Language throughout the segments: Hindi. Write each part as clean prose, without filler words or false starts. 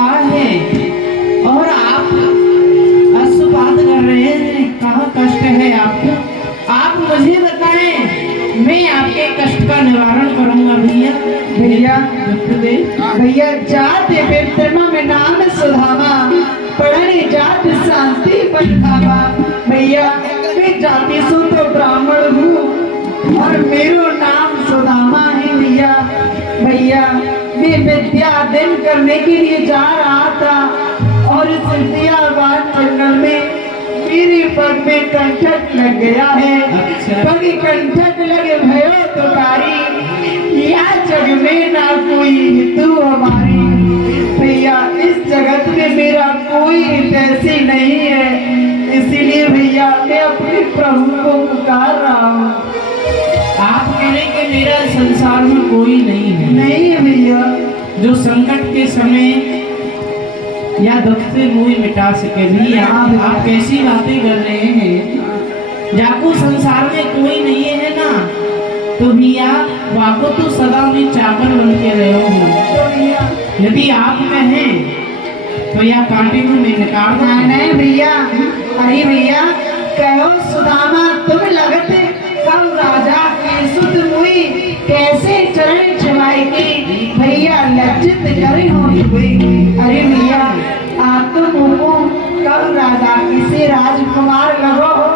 कहा है और आप बात कर रहे हैं। कहाँ कष्ट है आपको? आप मुझे बताएं, मैं आपके कष्ट का निवारण करूंगा। भैया भैया जाति विप्रमा में नाम सुधामा, पढ़ने जाति शांति पठावा। भैया मैं जाति सो तो ब्राह्मण हूँ और मेरा नाम सुदामा है। भैया मैं विद्या अध्ययन करने के लिए जा रहा था और इस इलाहाबाद जंगल में मेरे पग में कंटक लग गया है। पग कंटक लगे भयो तुम्हारी, या जग में ना कोई हितू हमारी। भैया इस जगत में मेरा कोई हितैषी नहीं है, इसीलिए भैया मैं अपने प्रभु को पुकार रहा हूँ। आप कह रहे कि मेरा संसार में कोई नहीं है? नहीं है भैया, जो संकट के समय या दुख से मुँह मिटा सके। भी आप कैसी बातें कर रहे हैं? जाको संसार में कोई नहीं है ना, तो भैया वाको तो सदा में चाकर बन के रहे हो। यदि आप कहें तो या कांटे को मैं निकाल दूं। नहीं भैया, अरे भैया कहो सुदामा तुम लगते कम राजा के सुत मुई, कैसे चरण छुआएगी भैया लज्जित करे हो हुई। अरे भैया आप तो मुझको कम राजा किसे राजकुमार लगो हो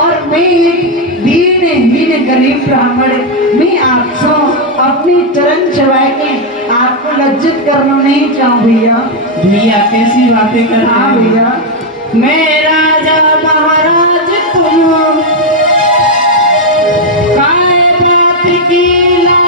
और मैं एक दीनहीन गरीब ब्राह्मण, मैं आपसे अपनी चरण छुआ के आपको लज्जित करना नहीं चाहूँ। भैया कैसी बातें कर रहे हैं? भैया मैं राजा महाराज तुम काय बात की लाज,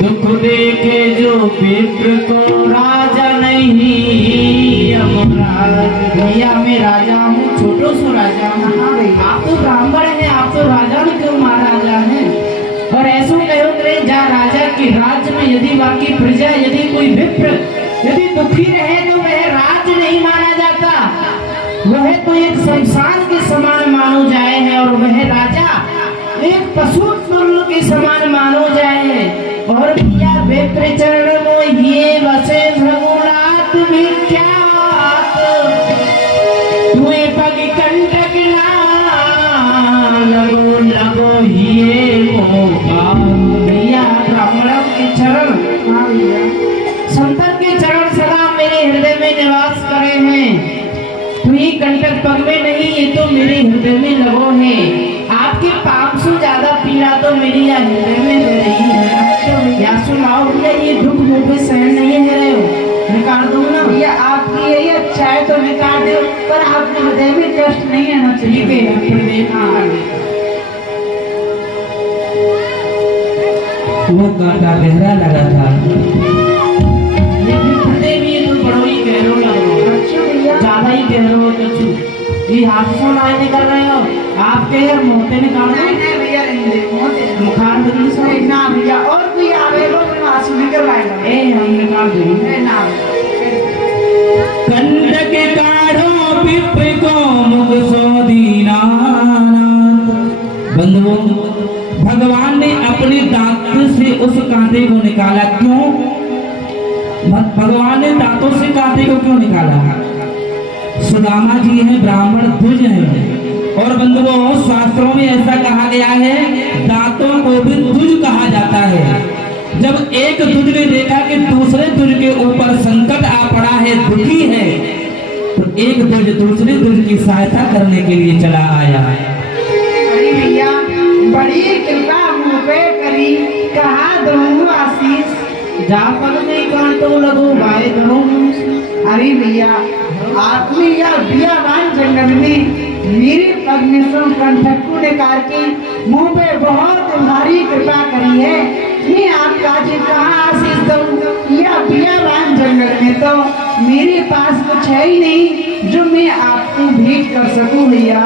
दुख देखे जो विप्र को राजा नहीं यमराज। भैया मैं राजा हूँ, छोटो सो राजा हूँ। आप तो ब्राह्मण हैं, आप तो राजा में क्यों महाराजा हैं? और ऐसो कहो करे जा राजा के राज्य में यदि बाकी प्रजा यदि कोई विप्र यदि दुखी रहे तो वह राज नहीं माना जाता, वह तो एक शमशान के समान मानो जाए है और वह राजा एक पशु के समान मानो जाए है। और भैया विप्र चरण मोहिए बसे भ्रगुनाथ विख्यात, तुम्हें पग कंटक लगो लगो हिए मोगा। भैया ब्राह्मणों के चरण, संतन के चरण सदा मेरे हृदय में निवास करे हैं। तुम्हें कंटक पग में नहीं, ये तो मेरे हृदय में लगो है। आपके पाप से ज्यादा पीड़ा तो मेरी या हृदय में दे रही है। या सुनाओ भैया, ये दुख मुझे सहन नहीं है रहे हो, निकाल दो ना। भैया आपकी यही अच्छा है तो निकाल दो, पर आपके हृदय में कष्ट नहीं आना चाहिए। वो कांटा गहरा लगा था। हृदय भी तो बड़ो ही गहरो लग रहा है, ज्यादा ही गहरो कछु। ये हाथ से नहीं निकल रहे हो आपके मोते निकाल दो। नहीं भैया नहीं दे मोते मुखार बदल से ना भैया, और कोई आवेगा मैं आंसू निकलवाएगा। ए हम निकाल देंगे ना कंटक काढ़ो विप्र को मुख सो दीनानाथ। बंधुओं, भगवान ने अपने दांत से उस कांटे को निकाला। क्यों भगवान ने दांतों से कांटे को क्यों निकाला? सुदामा जी हैं ब्राह्मण, द्विज हैं। और बंधुओं शास्त्रों में ऐसा कहा गया है, दांतों को भी द्विज कहा जाता है। जब एक द्विज ने देखा कि दूसरे द्विज के ऊपर संकट आ पड़ा है, दुखी है, तो एक द्विज दूसरे द्विज की सहायता करने के लिए चला आया। अरे भैया बड़ी कृपा मुँह पे करी, कहा दूँ आशीष जा पग नहीं कांटो लगो भाई धरो। अरे भैया आपने यह बियाबान जंगल में मेरे पग में से कंटक को निकाल के मुंह पे बहुत भारी कृपा करी है। मैं आपका जी कहाँ आशीष दूँ? यह बियाबान जंगल में तो मेरे पास कुछ है ही नहीं जो मैं आपको भेंट कर सकूं। भैया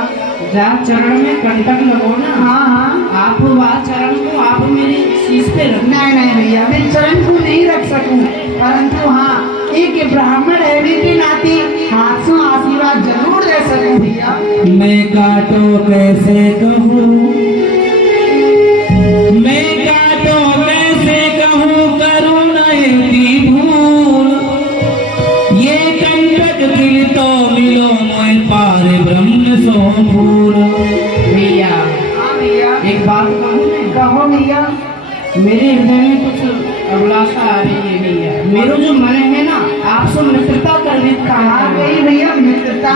जा चरण में कंटक लगो ना। हाँ आप वहाँ चरण को आप मेरे शीश पे रख। नहीं भैया मैं चरण को नहीं रख सकूं, परंतु हाँ एक ब्राह्मण रहने के नाते हाथ से आशीर्वाद जरूर दे सकूं। भैया मैं काटो कैसे कहूँ, मैं काटो कैसे मेरे हृदय में कुछ अभिलाषा आ रही है भैया। मेरा जो मन है ना आपसे मित्रता करने का कहाँ गई भैया मित्रता?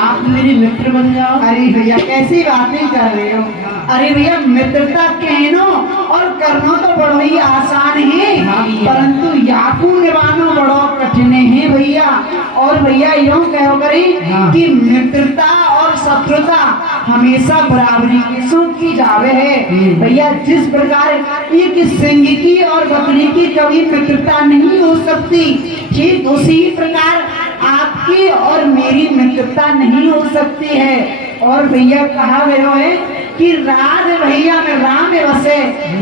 आप मेरे मित्र बन जाओ। अरे भैया कैसी बातें कर रहे हो? अरे भैया मित्रता कहनो और करनो तो बड़ो ही आसान है, हाँ भैया। परंतु याकू निभानो बड़ो कठिन है भैया। और भैया यूं कहो करी हाँ। कि मित्रता और शत्रुता हमेशा बराबरी के सुख की जावे है भैया। जिस प्रकार एक सिंह की और बकरी की कभी मित्रता नहीं हो सकती, ठीक उसी प्रकार आपकी और मेरी मित्रता नहीं हो सकती है। और भैया कहा गया है कि राज भैया में राम बसे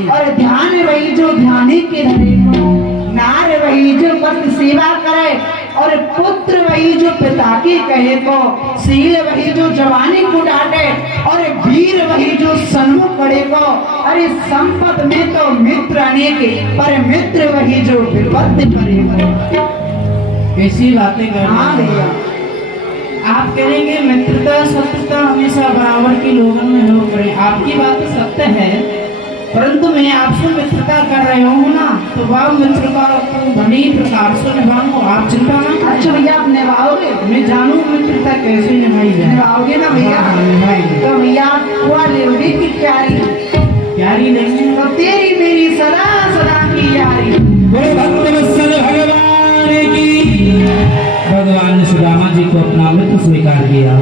और ध्यान वही जो ध्यानी के धरे को, नार वही जो पति सेवा करे और पुत्र वही जो पिता की कहे को, शील वही जो जवानी को डांटे और वीर वही जो सन्मुख खड़े को। अरे संपत में तो मित्र अनेक पर मित्र वही जो विपत्ति करे को। कैसी बातें कर हाँ रहे हैं भैया आप करेंगे मित्रता शत्रुता हमेशा बराबर के लोगों में हो पड़े। आपकी बात तो सत्य है, परंतु मैं आपसे मित्रता कर रही हूँ ना, तो वह मित्रता को बड़ी प्रकार से निभाऊंगा। आप चिंता ना करें। अच्छा भैया आप निभाओगे? मैं जानू मित्रता कैसे निभाई जाए। निभाओगे ना भैया? हाँ, निभाएंगे। तो भैया हुआ लेवड़ी की प्यारी प्यारी नहीं तो तेरी मेरी सदा सदा की यारी। बोलो भक्तवत्सल भगवान की। भगवान ने सुदामा जी को अपना मित्र स्वीकार किया।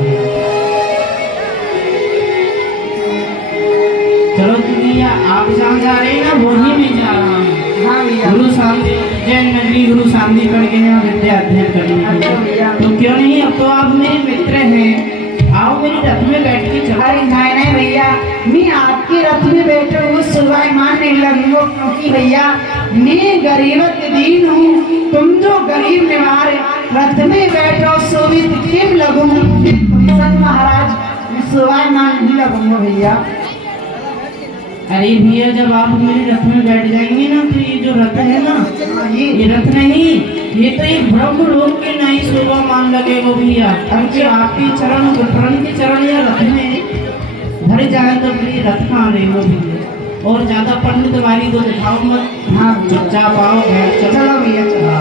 चलो भैया आप जहाँ जा रहे हैं ना वही में जा रहा हूँ। हाँ भैया गुरु शांति जैन नगरी गुरु शांति पढ़ के यहाँ विद्या अध्ययन करने के अच्छा भैया। लिए। तो क्यों नहीं, अब तो आप मेरे मित्र हैं, आओ मेरे रथ में बैठ के चलो। अरे नहीं नहीं भैया मैं आपके रथ में बैठे हुए सुलाइमान नहीं लगूंगा, क्योंकि भैया मैं गरीबत दीन हूँ, तुम जो गरीब निवार रथ में बैठो सोवित किम लगूं। महाराज मैं सुलाइमान नहीं लगूंगा भैया। अरे भैया जब आप मेरे रथ में बैठ जाएंगे ना तो ये जो रथ है ना हाँ, ये रथ नहीं, ये तो एक ब्रह्म लोक के नहीं शोभा मान लगेगा भैया। क्योंकि आपके चरण विठरण के चरण या रथ में भर जाए तो फिर रथ कहाँ रहेगा भैया। और ज्यादा पंडित वाली को दिखाओ मत, हाँ चुपचाप आओ घर चलो। चलो भैया चलो।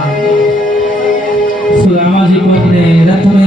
सुदामा जी को अपने रथ में